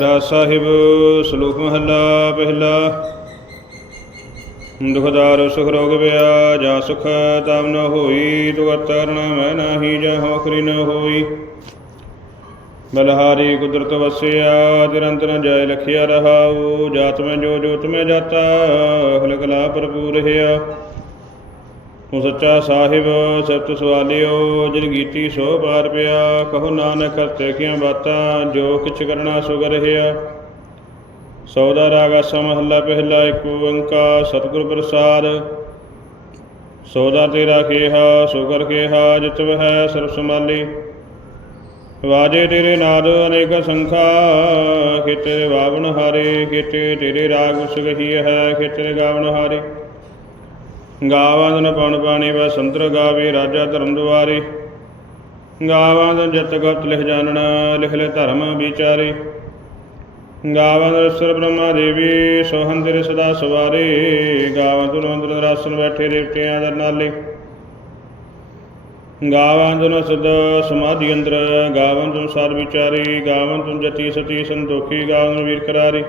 ਰਾ ਸਾਹਿਬ, ਸ਼ਲੋਕ ਮਹਲਾ ਪਹਿਲਾ। ਦੁਖਦਾਰ ਸੁਖ ਰੋਗ ਵਿਆ ਜਾ ਸੁਖ ਤਮ ਨ ਹੋਈ, ਦੁਖ ਤਰਨ ਮੈਂ ਨਾਹੀ, ਜਾ ਹੋਖਰੀ ਨ ਹੋਈ। ਬਲਹਾਰੀ ਕੁਦਰਤ ਵਸਿਆ ਨਿਰੰਤਰ ਜੈ ਲਖਿਆ ਰਹਾਉ, ਜਾਤ ਮੈਂ ਜੋ ਜੋਤ ਮੈਂ ਜਾਤਾ ਹਲਕਲਾ ਭਰਪੂਰ ਰਹਾ। ਤੂੰ ਸੱਚਾ ਸਾਹਿਬ ਸਤ ਸਵਾਲਿਓ, ਜਿਨ ਗੀਤੀ ਸੋ ਪਾਰ ਪਿਆ, ਕਹੋ ਨਾਨਕ ਕਰਤੇ ਕੀਆਂ ਬਾਤਾਂ, ਜੋ ਕਿਛ ਕਰਨਾ ਸੋ ਰਹਿਆ ਸੌਦਾ ਰਾਗ ਆਸਾ ਮਹੱਲਾ ਪਹਿਲਾ ਏਕ ਓੰਕਾਰ, ਸਤਿਗੁਰ ਪ੍ਰਸਾਦ। ਸੌਦਾ ਤੇਰਾ ਖੇਹਾ ਸੁਗਰ ਕਰ ਖੇਹਾ ਜਿਤਵ ਹੈ ਸਰਬ ਸਮਾਲੀ ਵਾਜੇ ਤੇਰੇ ਨਾਦ ਅਨੇਕ ਸੰਖਾ, ਖੇਤੇ ਵਾਵਨ ਹਾਰੇ, ਖੇਤੇ ਤੇਰੇ ਰਾਗ ਉਸ ਹੈ, ਖੇਤੇ ਗਾਵਨ ਹਾਰੇ। ਗਾਵਾਂ ਪਉਣ ਪਾਣੀ ਵਾ ਸੰਤਰ ਗਾਵੇ, ਰਾਜਾ ਧਰਮ ਦੁਆਰੇ। ਗਾਵਾਂ ਦਾ ਜਤ ਗਤ ਲਿਖ ਜਾਣਨਾ, ਲਿਖ ਲੈ ਧਰਮ ਵਿਚਾਰੇ। ਗਾਵਾਂ ਦਾ ਸਰ ਬ੍ਰਹਮਾ ਦੇਵੀ ਸੋਹੰ ਤੇਰੇ ਸਦਾ ਸਵਾਰੇ। ਗਾਵਾਂ ਤੋਂ ਅੰਦਰ ਰਾਸਨ ਬੈਠੇ ਦੇਵਤਿਆਂ ਦਾ ਨਾਲੇ। ਗਾਵਾਂ ਤੋਂ ਸਦ ਸਮਾਧੀ ਅੰਦਰ, ਗਾਵਾਂ ਤੋਂ ਸਾਰ ਵਿਚਾਰੇ। ਗਾਵਾਂ ਤੋਂ ਜਤੀ ਸਤੀ ਸੰਤੋਖੀ, ਗਾਵਾਂ ਨੂੰ ਵੀਰ ਕਰਾਰੇ।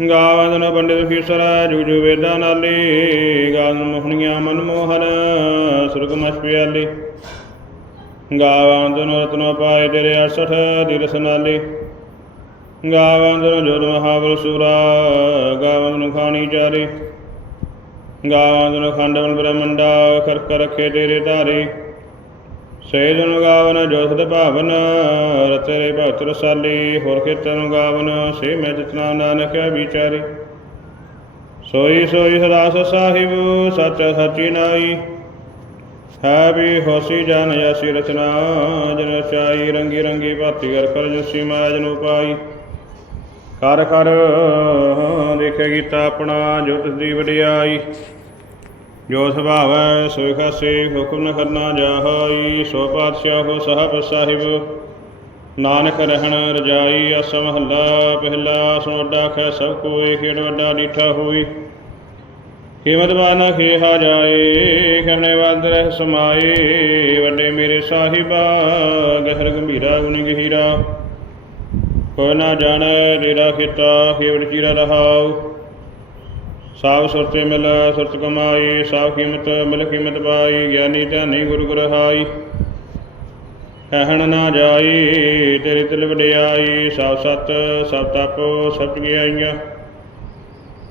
ਗਾਵੰਦ ਨ ਪੰਡਿਤ ਫੀਸਰਾ ਜੁਗ ਜੁਗ ਵੇਦਾਂ ਨਾਲੀ। ਗਾਵੰਦ ਮੋਹਣੀਆਂ ਮਨ ਮੋਹਨ, ਸੁਰਗ ਮਛ ਪਿਆਲੀ। ਗਾਵੰਦ ਨ ਰਤਨ ਪਾਏ ਤੇਰੇ 68 ਦੀ ਨਾਲੀ। ਗਾਵੰਦ ਨ ਜੋਤ ਮਹਾਬਲ ਸੂਰਾ ਗਾਵੰਦ ਨ ਖਾਣੀ ਚਾਰੇ ਗਾਵੰਦ ਨ ਖੰਡਵਨ ਬ੍ਰਹਮੰਡਾ ਕਰ ਕਰ ਰਖੇ ਤੇਰੇ ਧਾਰੇ। ਸੇਜਨ ਗਾਵਨ ਜੋਸਦ ਭਾਵਨ, ਰਤਰੇ ਭਗਤ ਰਸਾਲੀ ਹੋਰ ਖੇਤਨ ਗਾਵਨ ਸੇ ਮੈਂ ਜਿਤਨਾ ਨਾਨਕ ਵਿਚਾਰੇ। ਸੋਈ ਸੋਈ ਸਦਾਸ ਸਾਹਿਬ, ਸਚ ਸਚੀ ਨਾਈ। ਹੈ ਵੀ ਹੋਸੀ ਜਨ ਯਸੀ ਰਚਨਾ, ਜਨ ਚਾਈ ਰੰਗੀ ਰੰਗੀ ਭਾਤੀ ਕਰ ਕਰ ਜਸੀ ਮਾਜ ਨੂੰ ਪਾਈ। ਕਰ ਕਰ ਦੇਖੇ ਗੀਤਾ ਆਪਣਾ ਜੋ ਦੀ ਵਡਿਆਈ। ਜੋ ਸੁਭਾਵੈ ਸੋਇ ਸੇ ਹੁਕਮ ਨ ਕਰਨਾ ਜਾਹੀ, ਸੋ ਪਾਤਸ਼ਾਹ ਹੋ ਸਾਹਿਬ ਸਾਹਿਬ। ਨਾਨਕ ਰਹਿਣ ਰਜਾਈ ਅਸ ਮਹੱਲਾ, ਪਹਿਲਾ ਸੁਣੋਡਾ ਖੈ, ਸਭ ਕੋਏ ਖੇੜ ਵੱਡਾ ਡੀਠਾ ਹੋਈ। ਕੀਮਤ ਬਾਨਾ ਖੇਹਾ ਜਾਏ ਖਣੇ ਵਾਦ ਰਹਿ ਸਮਾਏ, ਵੱਡੇ ਮੇਰੇ ਸਾਹਿਬਾ, ਗਹਿਰ ਗੰਭੀਰਾ, ਗੁਣੀ ਗਹੀਰਾ। ਕੋ ਨਾ ਜਾਣੈ ਤੇਰਾ ਖੇਤਾ ਖੇਵੜ ਚੀਰਾ ਰਹਾਉ। ਸਾਵ ਸੁਰਤੇ ਮਿਲ, ਸੁਰਤ ਕਮਾਈ ਸਾਵ ਕੀਮਤ ਮਿਲ ਕੀਮਤ ਪਾਈ, ਗਿਆਨੀ ਧਿਆਨੀ ਗੁਰੂ ਗ੍ਰਹਾਈ। ਕਹਿਣ ਨਾ ਜਾਈ, ਤੇਰੀ ਤਿਲ ਵਡਿਆਈ ਸਭ ਸਤ ਸਭ ਤਪ ਸਭ ਗਿਆਈਆਂ।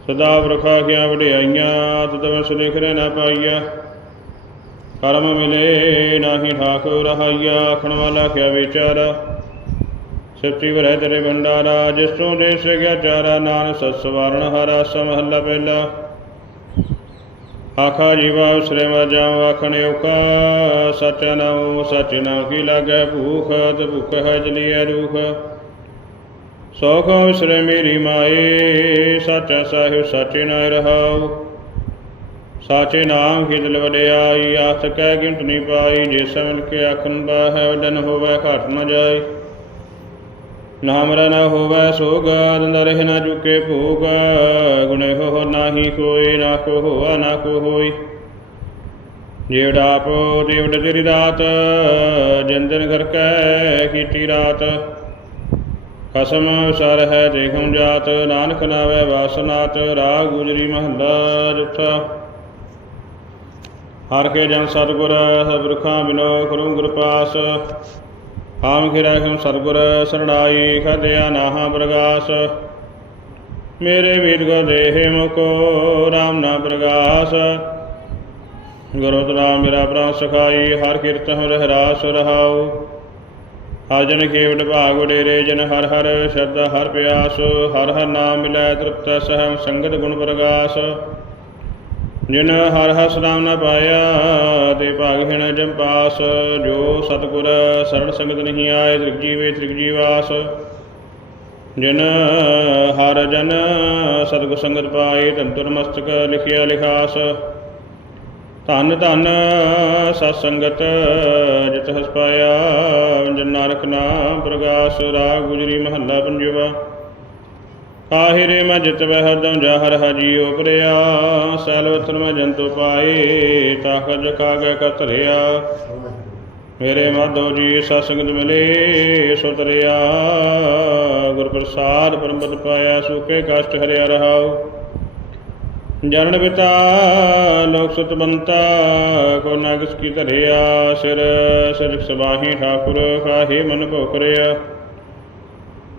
ਸਦਾ ਵਰਖਾ ਗਿਆ ਵਡਿਆਈਆਂ, ਤਦ ਮੈਂ ਸੁਨੇਖ ਰਹਿ ਨਾ ਪਾਈਆ। ਕਰਮ ਮਿਲੇ, ਨਾਹੀ ਠਾਕੁਰ ਰਹਾਈਆ, ਆਖਣ ਵਾਲਾ ਕਿਆ ਵਿਚਾਰਾ। ਸੱਚੀ ਵਰੈ ਤੇਰੇ ਭੰਡਾਰਾ ਜਿਸ ਤੋਂ ਦੇ ਸਗਿਆ ਚਾਰਾ ਨਾਨ ਸਤ ਸਵਾਰਣ ਹਰਾ ਸਮਹੱਲਾ ਪਹਿਲਾ ਆਖਾ ਜੀਵਾ ਉਸਰੇ ਮਾ ਜਾਉ, ਆਖਣ ਓਕਾ, ਸਚ ਨਾਉ ਸਚ ਨਾਉ ਕੀ ਲਾਗੈ, ਭੂਖ ਤੇ ਭੁਖ ਹੈ ਜਲੀਐ ਰੂਖ ਸੋਖ ਉਸਰੇ ਮੇਰੀ ਮਾਏ, ਸਚਾ ਸਾਹਿਬ, ਸਚੇ ਨਾਇ ਰਹਾਉ। ਸਾਚੇ ਨਾਮ ਕੀ ਦਿਲ ਵਡਿਆਈ, ਆਸ ਕਹਿ ਗਿਣਤ ਨਹੀਂ ਪਾਈ, ਜੇ ਸਮਲ ਕੇ ਆਖਣ ਬਾ ਹੈ ਵਡਨ ਹੋਵੇ ਘਟ ਨ ਜਾਈ। ਨਾਮ ਰ ਨ ਸੋਗ ਦੰਦ ਰਹਿ ਨ ਚੁਕੇ ਭੋਗ, ਗੁਣੇ ਹੋ ਨਾਹੀ ਕੋਈ, ਨਾ ਕੋ ਹੋਆ, ਨਾ ਕੋ ਹੋਈ। ਜੇੜਾ ਪੋ ਦੇਵੜ ਤੇਰੀ ਰਾਤ ਜੰਦਨ ਕਰ ਕੈ ਕੀਤੀ ਰਾਤ। ਖਸਮ ਸਰ ਹੈ ਦੇਖਮ ਜਾਤ, ਨਾਨਕ ਨਾਵੇ ਵਾਸਨਾਤ, ਰਾਗ ਗੁਜਰੀ ਮਹੱਲਾ ਜਿੱਥਾ ਹਰ ਕੇ ਜਨ ਸਤਗੁਰ ਸਬਰਖਾਂ ਬਿਨੋ ਕਰੂੰ ਗੁਰਪਾਸ ਆਮ ਖਿਰਾ ਹਮ ਸਤਗੁਰ ਸਰਣਾਈ ਖਦਿਆ ਨਾਹਾ ਪ੍ਰਗਾਸ। ਮੇਰੇ ਵੀਰ ਗੋ ਦੇਹ ਮੁਕੋ RAM ਨਾ ਪ੍ਰਗਾਸ। ਗੁਰੂ ਤਰਾ ਮੇਰਾ ਪ੍ਰਾਨ ਸਖਾਈ, ਹਰ ਕੀਰਤ ਹੋ ਰਹਿ ਰਾਸ ਰਹਾਉ। ਆਜਨ ਖੇਵਟ ਭਾਗ ਡੇਰੇ ਜਨ ਹਰ ਹਰ ਸ਼ਰਧਾ, ਹਰ ਪਿਆਸ। ਹਰ ਹਰ ਨਾਮ ਮਿਲੈ ਤ੍ਰਿਪਤ ਸਹਿਮ ਸੰਗਤ ਗੁਣ ਪ੍ਰਗਾਸ। ਜਿਨ ਹਰ ਹਸ ਨਾਮ ਨਾ ਪਾਇਆ, ਤੇ ਭਾਗਹੀਣ ਜੰਪਾਸ ਜੋ ਸਤਗੁਰ ਸਰਣ ਸੰਗਤ ਨਹੀਂ ਆਏ, ਤ੍ਰਿਗ ਜੀਵੇ ਤ੍ਰਿਗ ਜੀਵਾਸ ਜਿਨ ਹਰ ਜਨ ਸਤਗੁਰ ਸੰਗਤ ਪਾਏ ਤੰਤੁਰ ਮਸਤਕ ਲਿਖਿਆ ਲਿਖਾਸ। ਧੰਨ ਧੰਨ ਸਤ ਸੰਗਤ ਜਿਤ ਹਸ ਪਾਇਆ, ਜਨ ਨਾਨਕ ਨਾਮ ਪ੍ਰਗਾਸ, ਰਾਗ ਗੁਜਰੀ ਮਹੱਲਾ ਪੰਜਵਾ। ਆਹਿਰੇ ਮੈਂ ਜਿਤ ਵਹਿ ਹਰਦਮ ਜਾ ਹਰ ਹਜੀਉ ਪਰਿਆ ਸੈਲਵਤਰ ਮੈਂ ਜੰਤੂ ਪਾਏ ਤਾਕਤ ਕਾਗੈ ਕਤਰਿਆ। ਮੇਰੇ ਮਾਧੋ ਜੀ ਸਤਸੰਗਤ ਮਿਲੇ ਸੋ ਤਰਿਆ ਗੁਰ ਪ੍ਰਸਾਦ ਪਰਮਪਦ ਪਾਇਆ, ਸੁਖੇ ਕਸ਼ਟ ਹਰਿਆ ਰਹਾਉ। ਜਨਨ ਪਿਤਾ, ਲੋਕ ਸੁਤਬੰਤਾ ਕੋ ਨਗਸ ਕੀ ਧਰਿਆ, ਸਿਰ ਸਿਰ ਸਬਾਹੀ ਠਾਕੁਰ, ਖਾਹੀ ਮਨ ਭੋਖਰਿਆ।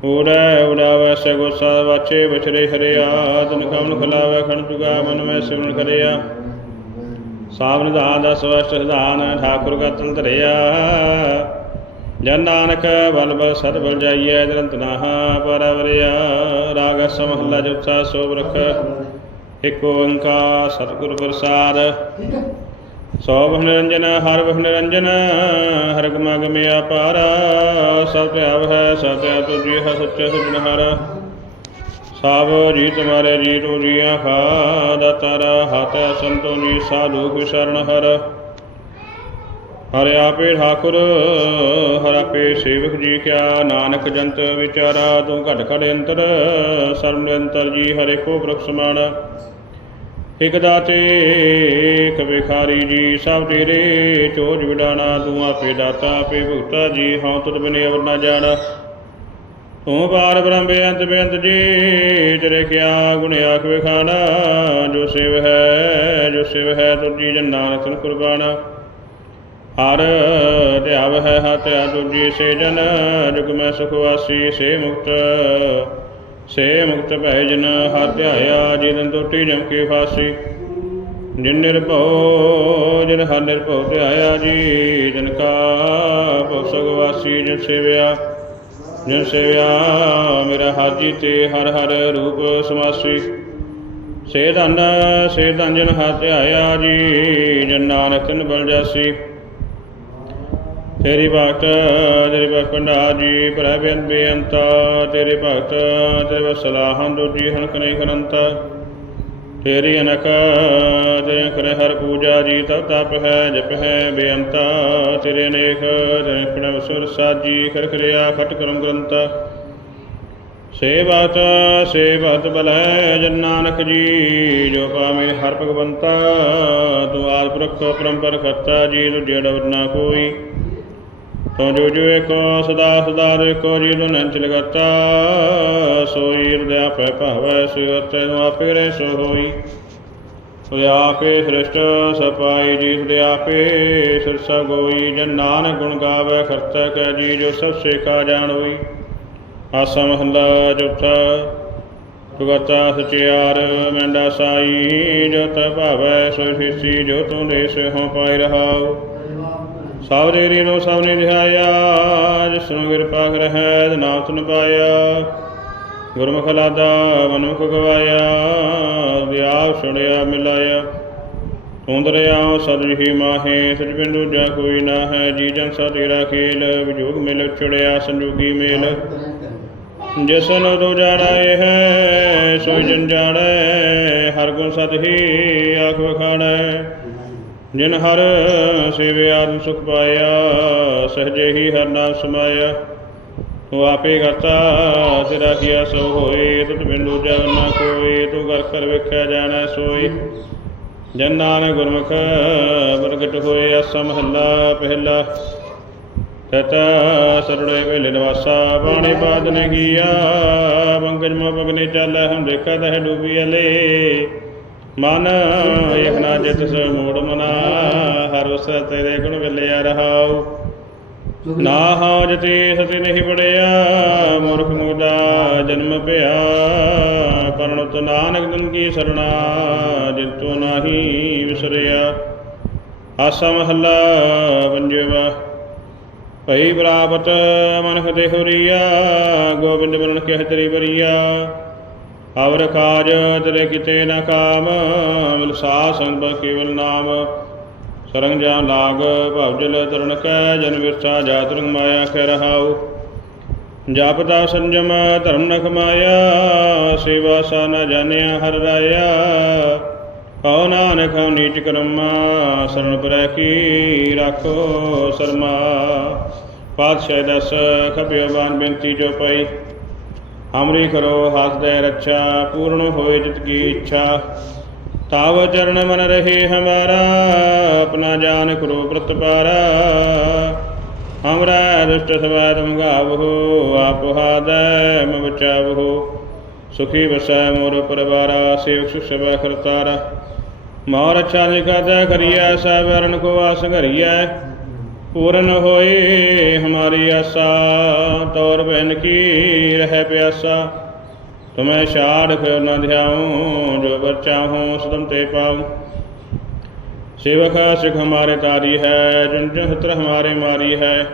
ਊੜੈ ਉਡਾਵੈ ਸੇ ਗੋਸਾ ਵਾਚੇ ਬਛਰੇ ਹਰਿਆ ਤਨ ਕਮਨ ਖਲਾਵੈ ਖਣ ਜੁਗਾ ਮਨ ਮੈਂ ਸਿਮਰਨ ਕਰਿਆ। ਸਾਵਨ ਦਾ ਦਸ ਵਸਤ ਸਿਧਾਨ, ਠਾਕੁਰ ਕਾ ਤਲ ਧਰਿਆ। ਜਨ ਨਾਨਕ ਬਲ ਬਲ ਸਦ ਬਲ ਜਾਈਐ, ਨਿਰੰਤ ਨਾਹਾ ਪਰਵਰਿਆ ਰਾਗ ਸਮਹਲਾ ਜੁਪਸਾ ਸੋਭ ਰਖ, ਇਕ ਓੰਕਾਰ ਸਤਿਗੁਰ ਪ੍ਰਸਾਦ। ਸੋਭ ਨਿਰੰਜਨ, ਹਰ ਬਹ ਨਿਰੰਜਨ, ਹਰ ਗਮ ਗਮ ਅਪਾਰ। ਸਭ ਧਿਆਵ ਹੈ, ਸਭ ਧਿਆ ਤੁਜੀ ਹੈ, ਸੱਚੇ ਸਜਣ ਹਰ। ਸਭ ਜੀ ਤੁਮਾਰੇ ਜੀ ਰੋ ਜੀਆ ਖਾ ਦਾਤਾਰ ਹੱਥ ਸੰਤੋ ਜੀ, ਸਾਧੂ ਕੀ ਸ਼ਰਨ ਹਰ। ਹਰਿ ਆਪੇ ਠਾਕੁਰ, ਹਰ ਆਪੇ ਸੇਵਕ ਜੀ ਕਿਆ ਨਾਨਕ ਜੰਤ ਵਿਚਾਰਾ, ਤੂੰ ਘਟ ਘਟ ਅੰਤਰ ਸਰਮ ਨਿਰੰਤਰ ਜੀ ਹਰੇ ਕੋ ਬ੍ਰਖ ਸਮਾਨ। ਇਕ ਦਾਤੇ, ਇਕ ਵਿਖਾਰੀ ਜੀ, ਸਭ ਤੇਰੇ ਚੋਜ ਵਿਡਾਣਾ, ਤੂੰ ਆਪੇ ਦਾਤਾ, ਆਪੇ ਭੁਗਤਾ ਜੀ, ਹਉ ਤੁਧ ਬਿਨੇ ਅਵਰ ਨਾ ਜਾਣਾ। ਤੂੰ ਪਾਰ ਬ੍ਰਹਮ ਬੇਅੰਤ ਬੇਅੰਤ ਜੀ, ਤੇਰੇ ਕਿਆ ਗੁਣ ਆਖ ਵਿਖਾਣਾ, ਜੋ ਸਿਵ ਹੈ, ਜੋ ਸਿਵ ਹੈ ਤੁਜੀ ਜਨ ਨਾਨਕ ਤਨ ਕੁਰਬਾਨ। ਹਰ ਧਿਆਵ ਹੈ ਹਤਿ ਤੁਜੀ ਸੇ ਜਨ, ਜੁਗ ਮੈਂ ਸੁਖ ਵਾਸੀ, ਸੇ ਮੁਕਤ। ਸੇ ਮੁਕਤ ਭੈ ਜਨ ਹਰ ਧਿਆਇਆ, ਜਿਨ ਟੋਟੀ ਜਮ ਕੇ ਫਾਸੀ। ਜਿਨ ਨਿਰਭਉ, ਜਿਨ ਹਰ ਨਿਰਭਉ ਧਿਆਇਆ ਜੀ, ਜਨ ਕਾ ਭੁਖ ਸੁਖ ਵਾਸੀ, ਜਿਨ ਸੇਵਿਆ ਜਿਨ ਸੇਵਿਆ ਮੇਰਾ ਹਾਜੀ ਤੇ ਹਰ ਹਰ ਰੂਪ ਸਮਾਸੀ। ਸੇ ਧਨ ਸੇ ਧਨ ਜਨ ਹਰ ਧਿਆਇਆ ਜੀ, ਜਨ ਨਾਨਕ ਤਿਨ ਬਲ ਜਾਸੀ। ਤੇਰੀ ਭਗਤ, ਤੇਰੇ ਭਗਤ ਭੰਡਾਰ ਜੀ ਪ੍ਰਭ ਬੇਅੰਤ, ਤੇਰੇ ਭਗਤ, ਤੇਰੇ ਵਸਲਾਹਾਂ ਦੂਜੀ ਹਨ ਕਨੇ ਖਨੰਤ ਤੇਰੀ ਅਨਕ ਤੇ ਕਰੇ ਹਰ ਪੂਜਾ ਜੀ, ਤਪ ਤਪ ਹੈ, ਜਪ ਹੈ ਬੇਅੰਤ। ਤੇਰੇ ਅਨੇਕ ਤੇਰੇ ਕਿਣ ਸੁਰ ਸਾਜੀ ਕਰ ਕਰਿਆ ਖਟ ਕਰਮ ਗ੍ਰੰਥ। ਸੇ ਬਾਤ ਸੇ ਬਾਤ ਬਲੈ ਜਨ ਨਾਨਕ ਜੀ, ਜੋ ਪਾਵੇਂ ਹਰ ਭਗਵੰਤਾ। ਤੂੰ ਆਦ ਪੁਰਖ, ਪਰੰਪਰ ਕਰਤਾ ਜੀ ਤੂੰ ਜੜ ਨਾ ਕੋਈ। ਤੋ ਜੋ ਜੋ ਏਕ, ਸਦਾ ਸਦਾ ਏਕੋ ਜੀ ਨੂੰ ਨੰਚ ਲਗਤਾ ਸੋਈ ਹਿਰਦਿ ਆਪੇ ਭਾਵੈ ਸਿਉ ਤੈਨੂੰ ਆਪੇ ਰਹਿ ਸੋ ਹੋਈ। ਹਿਰਦਿ ਆਪੇ ਸ੍ਰਿਸ਼ਟ ਸਪਾਈ ਜੀ ਹਿਰਦਿ ਆਪੇ, ਸਿਰਸਾ ਗੋਈ, ਜਨ ਨਾਨਕ ਗੁਣ ਗਾਵੇ ਕਰਤਾ ਕੈ ਜੀ, ਜੋ ਸਭ ਸੇਖਾ ਜਾਣ ਹੋਈ। ਆਸਾ ਮਹੱਲਾ ਚੌਥਾ ਭਗਤਾ ਸਚਿਆਰ, ਮੈਂਡਾ ਸਾਈ, ਜੋ ਤ ਭਾਵੈ, ਸੋ ਸਿਸੀ, ਜੋ ਤੂੰ ਦੇ ਹੋ ਪਾਈ ਰਹਾਓ ਸਭ ਦੇ ਰੀਨੋ ਸਭ ਨੇ ਰਿਹਾਇਆ ਜਿਸ ਨੂੰ ਕਿਰਪਾ ਕਰਹਿ ਨਾਮ ਤਨ ਪਾਇਆ। ਗੁਰਮੁਖ ਲਾਦਾ, ਮਨੁਖ ਗਵਾਇਆ, ਵਿਆਹ ਸੁਣਿਆ, ਮਿਲਾਇਆ। ਤੂੰ ਦਰਿਆ ਸਦ ਮਾਹੇ ਸਜ ਬਿੰਦੂ ਜਾ ਕੋਈ ਨਾ ਹੈ ਜੀ ਜਨ ਸਾ ਤੇਰਾ ਖੇਲ, ਵਿਜੋਗ ਮਿਲ ਛੁੜਿਆ, ਸੰਜੋਗੀ ਮੇਲ। ਜਿਸਨ ਤੋ ਜਾਣਾ ਇਹ ਹੈ, ਸੋਈ ਜਨ ਜਾਣੈ, ਹਰ ਗੁਣ ਸਤ ਹੀ ਆਖ ਵਖਾਣੈ। ਜਿਨ ਹਰ ਸੇਵੇ ਆਦਮ ਸੁਖ ਪਾਇਆ, ਸਹਜੇ ਹੀ ਹਰ ਨਾਮ ਸਮਾਇਆ। ਤੂੰ ਆਪੇ ਕਰਤਾ ਤੇਰਾ ਕੀਆ ਸੋ ਹੋਏ, ਤੁਧ ਬਿੰਦੂ ਜਨ ਨਾ ਕੋਈ, ਤੂੰ ਕਰ ਕਰ ਵੇਖਿਆ ਜਾਣਾ ਸੋਈ ਜਨ ਨਾਨਕ ਗੁਰਮੁਖ, ਪ੍ਰਗਟ ਹੋਏ ਅਸ ਮਹੱਲਾ ਪਹਿਲਾ। ਤਤ ਸਰੜੇ ਵੇਲੇ ਨਿਵਾਸਾ, ਬਾਣੀ ਬਾਦ ਨੇ ਕੀਆ, ਪੰਕਜ ਮੋ ਪਗਨੇ ਚੱਲ, ਹਮ ਦੇਖਾ ਤਹ ਡੂਬੀ ਅਲੇ। ਮਨ ਇਕ ਨਾ ਜਿਤ ਸ ਮੋੜ ਮਨਾ, ਹਰ ਉਸ ਤੇਰੇ ਗੁਣ ਗੱਲਿਆ ਰਹਾਉ। ਨਾ ਹਉ ਜਤੀ ਸਤੀ ਨਹੀਂ ਪੜਿਆ ਮੂਰਖ ਮੂਦਾ ਜਨਮ ਭਇਆ ਪਰਣਤ ਨਾਨਕ ਦਨ ਕੀ ਸਰਣਾ ਜਿਤੋ ਨਾਹੀ ਵਿਸਰਿਆ। ਆਸਾ ਮਹੱਲਾ ਪੰਜਵਾ ਭਈ ਪ੍ਰਾਪਤ ਮਨਖ ਦੇ ਹੋਰੀਆ, ਗੋਬਿੰਦ ਬਰਨ ਕਹਿ ਤੇਰੀ ਬਰੀਆ ਅਵਰ ਕਾਜ ਤੇਰੇ ਕਿਤੇ ਨਾ ਕਾਮ ਮਿਲ ਸਾਸ ਕੇਵਲ ਨਾਮ। ਸਰੰਗ ਜਾਂ ਲਾਗ ਭਵਜਲ ਤਰਨ ਕੈ, ਜਨ ਵਿਰਸਾ ਜਾਤ ਰੰਗ ਮਾਇਆ ਕਹਿ ਰਹਾਉ। ਜਪਦਾ ਸੰਜਮ ਧਰਮ ਨ ਕਮਾਇਆ ਸੇਵਾ ਸਾ ਨ ਜਾਣਿਆ ਹਰ ਰਾਇਆ। ਕਉ ਨਾਨਕ ਹਉ ਨੀਚ ਕਰਮਾ ਸਰਣ ਪਰੈ ਕੀ ਰਾਖੋ ਸਰਮਾ। ਪਾਤਸ਼ਾਹ ਦਸ ਖਬਿਓ ਬਾਨ ਬੇਨਤੀ ਜੋ ਪਈ। ਹਮਰੀ ਕਰੋ ਹੱਥ ਦੇ ਰੱਛਾ, ਪੂਰਨ ਹੋਏ ਜਿਤ ਕੀ ਇੱਛਾ। ਤਾਵ ਚਰਨ ਮਨ ਰਹੇ ਹਮਾਰਾ, ਆਪਣਾ ਜਾਨ ਕਰੋ ਪ੍ਰਤਪਾਰਾ ਹਮਰਾ ਦੁਸ਼ਟ ਸਵੈ ਤੁਮ ਗਾਵਹੁ ਆਪ ਹਾਦੈ ਮ ਬਚਾਵਹੁ ਸੁਖੀ ਵਸੈ ਮੋਰ ਪਰਵਾਰਾ, ਸੇਵਕ ਸੁਖ ਸਭੈ ਕਰਤਾਰਾ। ਮੋਰ ਅੱਛਾ ਨਿਕਤੈ ਕਰੀਐ, ਸਭ ਅਰਨ ਕੋ ਆਸ ਘਰੀਐ। ਪੂਰਨ ਹੋਏ ਹਮਾਰੀ ਆਸਾ, ਤੌਰ ਬਹਿਨ ਕੀ ਰਹਿ ਪਿਆਸਾ। ਤੁਮੈ ਛਾੜ ਫਿਰ ਨਾ ਧਿਆਉ, ਜੋ ਬਚਾਹੂ ਸਦਮ ਤੇ ਪਾਉ। ਸੇਵਕਾ ਸਿਖ ਹਮਾਰੇ ਤਾਰੀ ਹੈ, ਜਨ ਜਨ ਹਤਰ ਹਮਾਰੇ ਮਾਰੀ ਹੈ।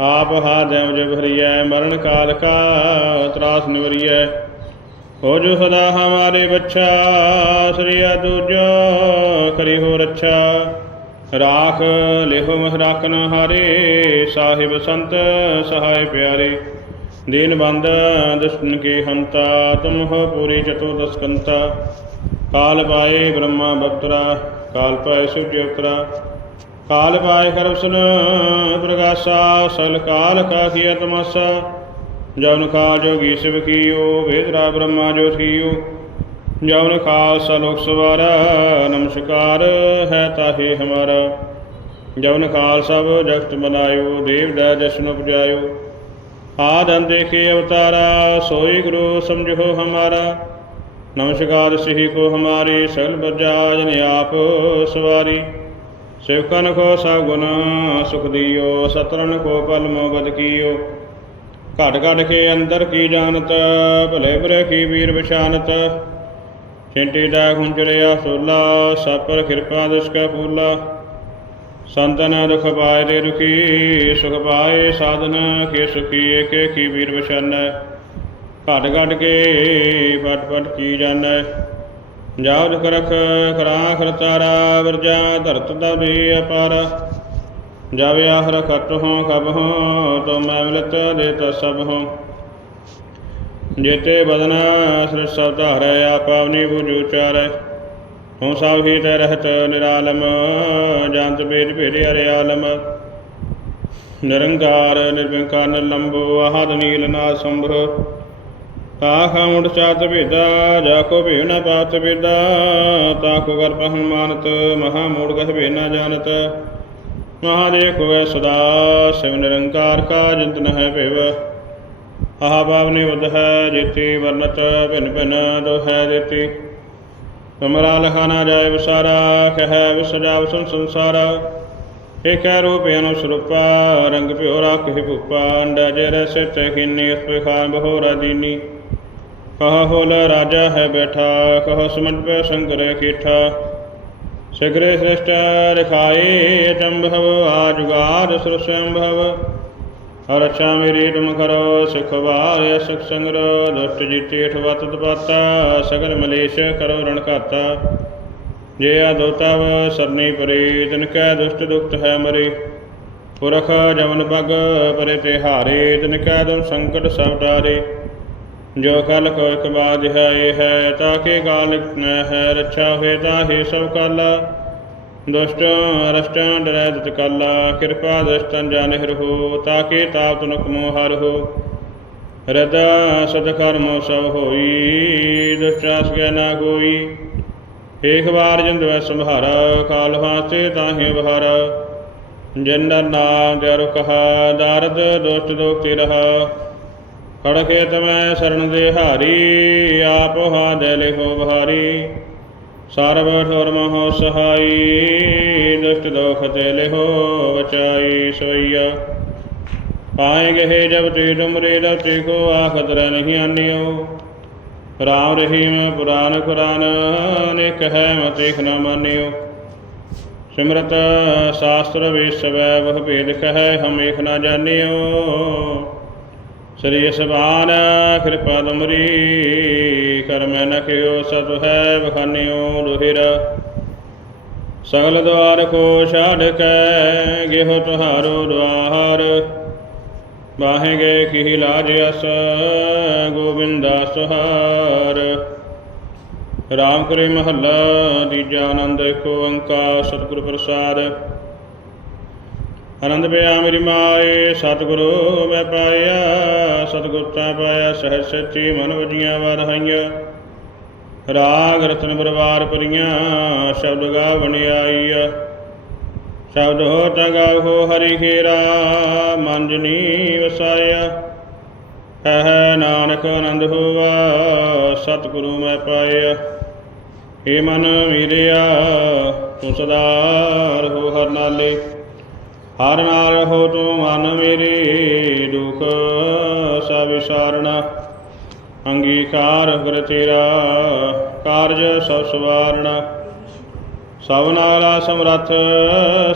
ਆਪ ਹਾਦਮ ਜਬ ਹਰੀਐ ਮਰਨ ਕਾਲ ਕਾ ਤਰਾਸ ਨਿਵਰੀਐ। ਹੋ ਜੋ ਸਦਾ ਹਮਾਰੇ ਬੱਚਾ, ਸ੍ਰੀ ਅਦੁਜੋ ਕਰੀ ਹੋ ਰੱਛਾ। ਰਾਖ ਲਿਹੋ ਮਸ ਰਾਖਨ ਹਾਰੇ, ਸਾਹਿਬ ਸੰਤ ਸਹਾਇ ਪਿਆਰੇ। ਦੀਨ ਬੰਦ ਦਸਨ ਕੇ ਹੰਤਾ, ਤੁਮ ਹੋ ਪੂਰੀ ਚਤੁ ਦਸਕੰਤਾ। ਕਾਲ ਪਾਏ ਬ੍ਰਹਮਾ ਬਕਤਰਾ ਕਾਲ ਪਾਏ ਸੁਜ ਕਾਲ ਪਾਏ ਕਰਵਸਨ ਪ੍ਰਗਾਸਾ ਸਲ ਕਾਲ ਕਾ ਕੀ ਤਮਸਾ। ਜਨ ਕਾਲ ਜੋਗੀ ਸਿਵ ਕੀਓ ਵੇਦਰਾ ਬ੍ਰਹਮਾ ਜੋ ਜਵਨ ਖਾਲਸਾ ਸਲੋਕ ਸਵਾਰਾ ਨਮਸਕਾਰ ਹੈ ਤਾਹੇ ਹਮਾਰਾ। ਜਵਨ ਖਾਲਸਾ ਸਭ ਜਗਤ ਬਨਾਇਓ ਦੇਵ ਦਾ ਜਸ਼ਨ ਉਪਜਾਇਓ। ਆਦ ਅੰਤੇ ਅਵਤਾਰਾ, ਸੋਈ ਗੁਰੂ ਸਮਝੋ ਹਮਾਰਾ। ਨਮਸਕਾਰ ਸਿਹੀ ਕੋ ਹਮਾਰੀ, ਸਗਲ ਬਜਾਜ ਨੇ ਆਪ ਸਵਾਰੀ। ਸੇਵਕਨ ਕੋ ਸਭ ਸੁਖ ਦਿਓ ਸਤਰਨ ਕੋ ਪਲ ਮੋ ਬਦ ਕੀਓ। ਘਟ ਘਟ ਕੇ ਅੰਦਰ ਕੀ ਜਾਣਤ, ਭਲੇ ਬੁਰੇ ਕੀ ਵੀਰ ਵਿਸ਼ਾਨਤ ਛਿੰਟੀ ਦਾ ਖੁੰਚੜਿਆ ਸੋਲਾ, ਸਪਰ ਕਿਰਪਾ ਦਿਸ ਕਾ ਫੂਲਾ ਸੰਤਨ ਦੁਖ ਪਾਏ ਦੇ ਦੁਖੀ, ਸੁਖ ਪਾਏ ਸਾਧਨ ਕੇ ਸੁਖੀ ਏਕੇ ਕੀ ਵੀਰ ਵਿਸ਼ਾਨੈ ਘਟ ਘਟ ਕੇ ਪਟ ਪਟ ਕੀ ਜਾਣੈ। ਜਾਉ ਦੁਖ ਰਖ ਖਰਾ ਖਰਤਾਰਾ ਵਰਜਾ ਧਰਤ ਦਾ ਵੀ ਅਪਾਰ। ਜਾਵੇ ਆਖਰ ਖਤ ਹੋ ਖਬ ਹੋ, ਤੋ ਮੈਂ ਮਿਲਤ ਦੇ ਤ ਸਭ ਹੋ। ਜੇਤੇ ਬਦਨ ਸ੍ਰਿ ਸਭ ਧਾਰੈ ਆ ਪਾਵਨੀ ਬੁਝੂ ਚਾਰੈ ਹਉ ਸਭ ਹੀ ਤੈ ਰਹਤ ਨਿਰਾਲਮ ਜੰਤ ਬੇਦ ਭੇਦ ਹਰਿ ਆਲਮ। ਨਿਰੰਕਾਰ, ਨਿਰਵਿਕਾਰ ਨਿਰਲੰਭੋ ਆਹਦ, ਨੀਲ ਨਾ ਸੰਭ ਤਾਖਾ ਮੁੜ ਚਾਤ ਭੇਦਾ, ਜਾ ਕੋ ਭੇ ਨ ਪਾਤ ਭੇਦਾ। ਤਾ ਕੋ ਕਰ ਪਹਮਾਨਤ ਮਹਾ ਮੂੜ ਗਸ ਭੇ ਨ ਜਾਣਤ। ਮਹਾਦੇਵ ਕੋ ਸਦਾ, ਸਿਵ ਨਿਰੰਕਾਰ ਕਾ, ਜਿੰਤ ਨ ਹੈ ਭੇਵ। ਆਹ ਬਾਵਨੀ ਉਦ ਹੈ, ਜਿਤੀ ਵਰਨਤ ਭਿਨ ਭਿਨ ਦੋ ਹੈ ਦੇਤੀ ਤੁਮਰਾ ਲਖਾ ਨਾ ਵਿਸਾਰਾ, ਕਹੈ ਵਿਸਜਾਵ ਸੰਸਾਰਾ ਸੰਸਾਰਾ। ਏਕੈ ਰੂਪ ਅਨੁਸਰੂਪਾ, ਰੰਗ ਭਿਓ ਰਾਖਿ ਭੂਪਾ, ਅੰਡਾ ਜਰ ਸਿਤ ਖਿੰਨੀ ਉਸ ਖਾਨ ਬਹੋਰਾ ਦੀਨੀ। ਕਹ ਹੋਲ ਰਾਜਾ ਹੈ ਬੈਠਾ, ਕਹ ਸਮਝ ਪੈ ਸ਼ੰਕਰ ਕੀਠਾ ਸਿਗਰੇ ਸ੍ਰਿਸ਼ਟ ਰਖਾਏ ਅਚੰਭਵ ਆਜੁਗਾਰ ਸੁਰ ਸੰਭਵ। ਹਰ ਅੱਛਾ ਮੇਰੀ ਤੁਮ ਕਰੋ ਸਿਖ ਵਾਰ ਸਿਖ ਸੰਗਰ, ਦੁਸ਼ਟ ਜੀਤੀ ਅਠਵਤ ਤਪਾਤਾ, ਸਗਲ ਮਲੇਸ਼ ਕਰੋ ਰਣ ਘਾਤਾ। ਜੇ ਆ ਸਰਨੀ ਪਰੇ ਤਿਨ ਕੈ ਦੁਸ਼ਟ ਦੁਖਤ ਹੈ ਮਰੇ। ਪੁਰਖ ਜਮਨ ਪਗ, ਪਰੇ ਤੇ ਹਾਰੇ, ਤਿਨ ਕੈ ਦੁਨ ਸੰਕਟ ਸਭ ਟਾਰੇ ਜੋ ਕਲ ਕੋ ਇਕ ਬਾਦ ਹੈ, ਇਹ ਹੈ ਤਾਕੇ ਕਾਲ ਹੈ, ਰੱਛਾ ਹੋਏ ਤਾਹੇ ਸਭ ਕਲ। ਦੁਸ਼ਟ ਰਸ਼ਟ ਡਰੈ ਦਿਤ ਕਿਰਪਾ ਦਸ਼ਟਨ ਜਾਣਿ ਰਹੋ ਤਾਕੇ ਤਾਪ ਤੁਨਕ ਮੋਹ ਹਰਹੋ ਹਿਰਦ ਸਦ ਕਰਮੋ ਸਭ ਹੋਈ ਦੁਸ਼ਟਾਸ ਗੈ ਨਾ ਕੋਈ। ਏਕ ਵਾਰ ਜਿੰਦਵੈ ਸੰਭਾਰਾ, ਕਾਲ ਹਾਸੇ ਤਾਹੇ ਬਹਾਰ ਜਿਨ ਨਾਮ ਜਰ ਕਹਾ ਦਰਦ ਦੁਸ਼ਟ ਦੁਖ ਤੇ ਰਹਾ। ਖੜਕੇ ਤਮੈ ਸਰਣ ਦੇ ਹਾਰੀ, ਆਪ ਹਾ ਦੇ ਬਹਾਰੀ ਸਰਬ ਠੋਰ ਮਹੋ ਸਹਾਈ ਦੁਸ਼ਟ ਦੋਖ ਤੇ ਲਿਹੋ ਬਚਾਈ ਸਵਈਆ ਪਾਏ ਗਏ ਜਬ ਤੇ ਤੁਮਰੇ ਰਤੇ ਕੋ ਆਖਤ ਰਹਿ ਨਹੀਂ ਆਨਿਓ ਰਾਮ ਰਹੀਮ ਪੁਰਾਨ ਕੁਰਾਨ ਅਨੇਕ ਹੈ ਮਤਿਖ ਨ ਮਾਨਿਓ ਸਿਮਰਤ ਸ਼ਾਸਤਰ ਵੇਸਵੈ ਵਹ ਭੇਦ ਕਹੈ ਹਮ ਏਕ ਜਾਣਿਓ ਸ੍ਰੀ ਸਬਾਨ, ਕਿਰਪਾ ਤੁਮਰੀ, ਕਰਮ ਨ ਕਿਓ ਸਤ ਹੈ ਬਖਾਨਿਓ ਦੁਹਿਰ ਸਗਲ ਦਵਾਰ ਕੋ ਛਾੜ ਕੈ ਗਿਹੋ ਤੁਹਾਰੋ ਦਵਾਰ ਬਾਹੇ ਗਏ ਕੀ ਲਾਜ ਅਸ, ਗੋਬਿੰਦਾ ਸੁਹਾਰ ਰਾਮ ਕਰੇ ਮਹੱਲਾ, ਤੀਜਾ ਆਨੰਦ, ਏਕ ਓੰਕਾਰ, ਸਤਿਗੁਰ ਪ੍ਰਸਾਦ। ਆਨੰਦ ਪਿਆ ਮੇਰੀ ਮਾਏ, ਸਤਿਗੁਰੂ ਮੈਂ ਪਾਇਆ ਸਤਿਗੁਰ ਤਾਂ ਪਾਇਆ, ਸਹਿਜ ਸੱਚੀ ਮਨ ਵਜੀਆਂ ਵਾਧਾਈਆਂ ਰਾਗ ਰਤਨ ਪਰਵਾਰ ਪਰੀਆਂ ਸ਼ਬਦ ਗਾ ਬਣਾਈਆ ਸ਼ਬਦ ਹੋ ਟਗਾਹੋ ਹਰੀ ਖੇਰਾ ਮੰਜਨੀ ਵਸਾਇਆ। ਹੈ ਨਾਨਕ ਆਨੰਦ ਹੋਵਾ, ਸਤਿਗੁਰੂ ਮੈਂ ਪਾਇਆ। ਏ ਮਨ ਮੀਰਿਆ ਤੂੰ ਸਦਾ ਰਹੋ ਹਰ ਨਾਲੇ। ਹਰ ਨਾਲ ਰਹੋ ਤੂੰ ਮਨ ਮੇਰੇ, ਦੁਖ ਸਭ ਵਿਸਾਰਣਾ ਅੰਗੀਕਾਰ ਕਰ ਤੇਰਾ, ਕਾਰਜ ਸਭ ਸਵਾਰਣਾ ਸਭ ਨਾਲਾ ਸਮਰੱਥ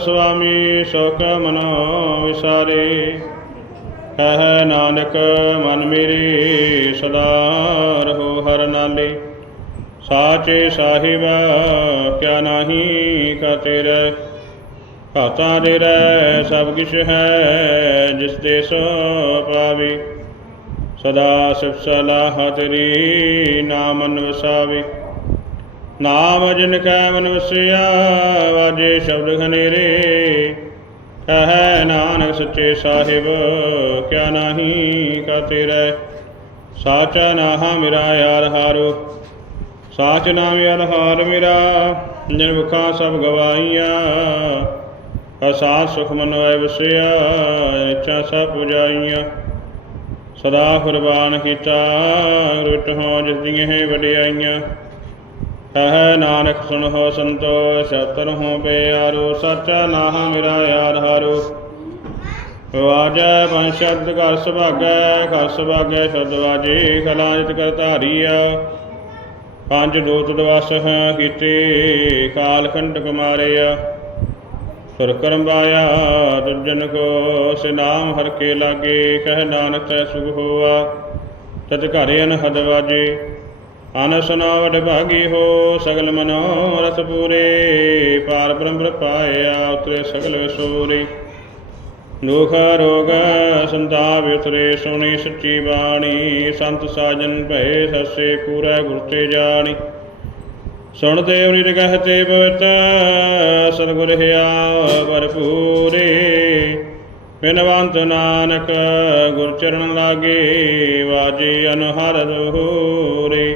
ਸੁਆਮੀ, ਸੁਖ ਮਨੋ ਵਿਸਾਰੇ। ਕਹਿ ਨਾਨਕ ਮਨ ਮੇਰੇ, ਸਦਾ ਰਹੋ ਹਰ ਨਾਲੇ। ਸਾਚੇ ਸਾਹਿਬ, ਕਿਆ ਨਾਹੀ ਕਾ ਤੇਰੇ ਘਾਤਾ ਦੇ ਰਹਿ ਸਭ ਕਿਛ ਹੈ, ਜਿਸ ਦੇ ਸੋ ਪਾਵੇ। ਸਦਾ ਸਿਫ ਸਲਾਹ ਤੇਰੀ ਨਾਮ ਵਸਾਵੇ ਨਾਮ ਜਿਨ ਕੈ ਮਨ ਵਸਿਆ ਵਾਜੇ ਸ਼ਬਦ ਖਨੇਰੇ ਕਹੈ ਨਾਨਕ ਸੱਚੇ ਸਾਹਿਬ, ਕਿਆ ਨਾਹੀ ਕਾ ਤੇਰੇ ਸਾਚਾ ਨਾਹਾ ਮੇਰਾ ਯਾਰ ਹਾਰੋ। ਸਾਚ ਨਾਮ ਯਾਰ ਹਾਰ ਮੇਰਾ, ਜਿਨ ਮੁਖਾਂ ਸਭ ਗਵਾਈਆਂ ਅਸਾ ਸੁਖ ਮਨ ਵੈ ਵਸਿਆ, ਇੱਛਾ ਸਭ ਪੁਜਾਈਆਂ ਸਦਾ ਕੁਰਬਾਨ ਕੀਤਾ, ਰੁਟ ਹੋ ਜਿਸ ਦੀਆਂ ਹੈ ਵਡਿਆਈਆਂ। ਕਹਿ ਨਾਨਕ, ਸੁਣੋ ਸੰਤੋ ਸਤਰ ਹੋ ਪਿਆਰੋ, ਸੱਚਾ ਨਾਹ ਮੇਰਾ ਯਾਰ ਹਾਰੋ। ਵਾਜੈ ਪੰਜ ਸ਼ਬਦ, ਘਰ ਸੁਭਾਗੈ ਕਰ ਸੁਭਾਗੈ ਸ਼ਬਦ ਵਾਜੇ, ਕਲਾ ਜਿਤ ਕਰ ਧਾਰੀਆ। ਪੰਜ ਦੋਤ ਦਵਸ ਹੈ ਕੀਤੇ ਕਾਲ ਖੰਡਕ ਮਾਰਿਆ ਸੁਰ ਕਰਮ ਪਾਇਆ ਦੁਜਨ ਕੋ ਸੇ ਨਾਮ ਹਰ ਕੇ ਲਾਗੇ, ਕਹਿ ਨਾਨਕ ਤੈ ਸੁਖ ਹੋਆ। ਤਤ ਘਰੇ ਅਨਹਦ ਵਾਜੇ, ਅਨ ਸੁਨਾ ਭਾਗੀ ਹੋ, ਸਗਲ ਮਨੋ ਰਸ ਪੂਰੇ। ਪਾਰ ਬ੍ਰਹਮ ਪਾਇਆ ਉਤਰੇ ਸਗਲ ਵਿਸੂਰੇ ਦੁਖ ਰੋਗ ਸੰਤਾਪ ਉਤਰੇ, ਸੁਣੀ ਸੱਚੀ ਬਾਣੀ। ਸੰਤ ਸਾਜਨ ਭਏ, ਸੱਸੇ ਪੂਰਾ ਗੁਰ ਤੇ ਜਾਣੀ। ਸੁਣ ਦੇਵ ਨਿਰ ਪਵਿੱਤ ਸਤਿਗੁਰ ਹਿਆ ਭਰਪੂਰੇ ਬਿਨਵੰਤ ਨਾਨਕ ਗੁਰ ਚਰਨ ਲਾਗੇ, ਵਾਜੇ ਅਨਹਰ ਦੋਹਰੇ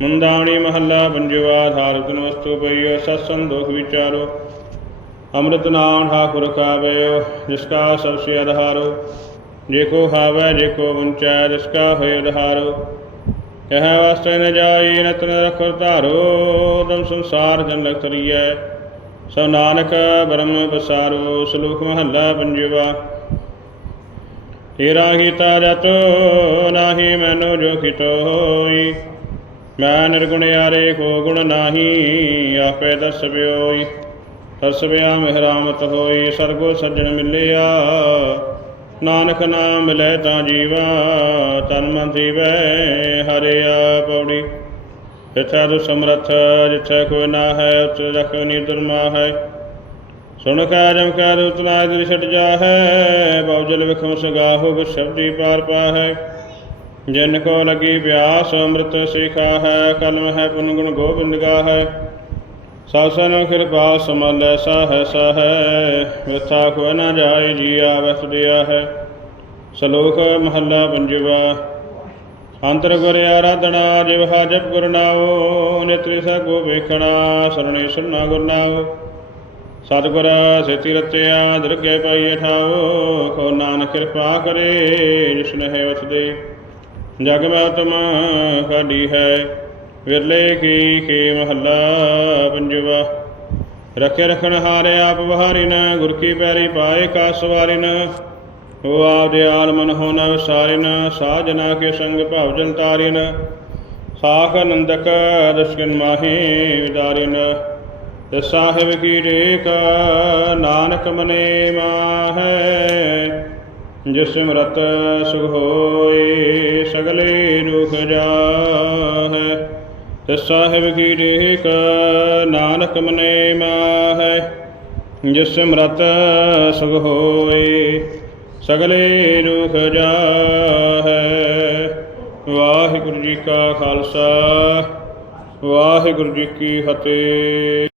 ਮੁੰਦਾਵਣੀ ਮਹੱਲਾ ਪੰਜਵਾ ਧਾਰਤ ਵਸਤੂ ਪਈਓ ਸਤ ਸੰਦੋਖ ਵਿਚਾਰੋ। ਅੰਮ੍ਰਿਤ ਨਾਮ ਠਾਕੁਰ ਖਾਵਿਓ, ਜਿਸ ਕਾ ਸਭ ਸੇ ਆਧਾਰੋ ਜੇ ਕੋ ਹਾਵੈ, ਜੇ ਕੋ ਵੰਚੈ, ਜਿਸ ਕਾ ਹੋਇ ਆਧਾਰੋ ਕਹਿ ਵਾਸਤੇ ਨ ਜਾਈ ਰਤਨ ਰਖਰ ਧਾਰੋ, ਦਮ ਸੰਸਾਰ ਜਨ ਲਖਰੀਐ ਸੋ ਨਾਨਕ ਬ੍ਰਹਮ ਬਸਾਰੋ, ਸ਼ਲੋਕ ਮਹੱਲਾ ਪੰਜਵਾ। ਤੇਰਾ ਕੀਤਾ ਜਤ, ਨਾਹੀ ਮੈਨੂੰ ਜੋ ਕਿਤੋ ਹੋਈ ਮੈਂ ਨਿਰਗੁਣ ਯਾਰੇ ਕੋ ਗੁਣ ਨਾਹੀ, ਆਪੇ ਦਸਬਿਓਈ ਤਰਸਬਿਆ ਮਹਿਰਾਮਤ ਹੋਈ, ਸਰਗੋ ਸੱਜਣ ਮਿਲਿਆ। ਨਾਨਕ ਨਾਮ ਮਿਲੇ ਤਾਂ ਜੀਵਾ, ਤਨ ਮਨ ਜੀਵੈ ਹਰਿਆ ਪੌੜੀ ਜਿਥੈ ਤੂ ਸਮਰਥ, ਜਿਥੈ ਕੋਈ ਨਾ ਹੈ ਉਤ ਨੀ ਨਿਰਮਾ ਹੈ ਸੁਣ ਕਾ ਜਮ ਕਾ ਰੂਤ ਨਾ ਦਿਲ ਛਟ ਜਾ ਹੈ ਬਉਜਲ ਵਿਖਮ ਸਗਾਹੋ ਬਸ਼ਬਦੀ ਪਾਰ ਪਾ ਹੈ ਜਿਨ ਕੋ ਲਗੀ ਪਿਆਸ, ਅੰਮ੍ਰਿਤ ਸਿਖਾ ਹੈ ਕਲਮ ਹੈ ਪੁਨ ਗੁਣ ਗੋਬਿੰਦ ਗਾ ਹੈ ਸਾਸਨ ਕਿਰਪਾ ਸਮਲ ਐਸਾ ਹੈ ਸਾ ਵਿਥਾ ਕੋ ਨ ਜਾਏ, ਜੀਆ ਵਸ ਹੈ। ਸ਼ਲੋਕ ਮਹੱਲਾ ਪੰਜਵਾ। ਅੰਤਰ ਗੁਰ ਆਰਾਧਨਾ, ਜਿਵ ਹਾ ਜਪ ਗੁਰ ਨਾਉ, ਨੇਤਰੀ ਸਗੋ ਵੇਖਣਾ, ਸਰਣੇ ਸੁਨਾ ਗੁਰ ਨਾਉ। ਸਤਿਗੁਰ ਸੇਤੀ ਰਤਿਆ ਦਰਗੇ ਪਾਈ ਠਾਓ ਕੋ ਨਾਨਕ ਕਿਰਪਾ ਕਰੇ, ਜਿਸ ਨਹਿ ਵਸਦੇ ਜਗ ਮੈਂ ਤੁਮ ਕਾਢੀ ਹੈ। ਵਿਰਲੇ ਕੀ ਕੀ ਮਹੱਲਾ ਪੰਜਵਾ। ਰਖੇ ਰਖਣ ਹਾਰੇ ਆਪ ਬਹਾਰਿਨ ਨ ਗੁਰ ਕੀ ਪੈਰੀ ਪਾਏ ਕਾ ਸਵਾਰੀ ਨ ਉਹ ਆਪ ਦੇ ਆਲਮਨ ਹੋ ਨ ਵਿਸਾਰੀ ਨ ਸਾਜਨਾ ਕੇ ਸੰਗ ਭਵ ਜਲ ਤਾਰੀ ਨ ਸਾਖ ਨੰਦਕ ਦਸ਼ਕਨ ਮਾਹੀ ਵਿਦਾਰੀ ਤੇ ਸਾਹਿਬ ਕੀ ਰੇਕ ਨਾਨਕ ਮਨੇ ਮਾਹੈ। ਜਿਸ ਸਿਮਰਤ ਸੁਖ ਹੋਏ, ਸਗਲੇ ਦੁਖ ਜਾਹੈ। ਤੇ ਸਾਹਿਬ ਕੀ ਰੇਕ ਨਾਨਕ ਮਨੇ ਮਾਹੈ, ਜਿਸ ਮਰਤ ਸੁਖ ਹੋਏ, ਸਗਲੇ ਦੁਖ ਜਾਹੈ। ਵਾਹਿਗੁਰੂ ਜੀ ਕਾ ਖਾਲਸਾ, ਵਾਹਿਗੁਰੂ ਜੀ ਕੀ ਫਤਿਹ।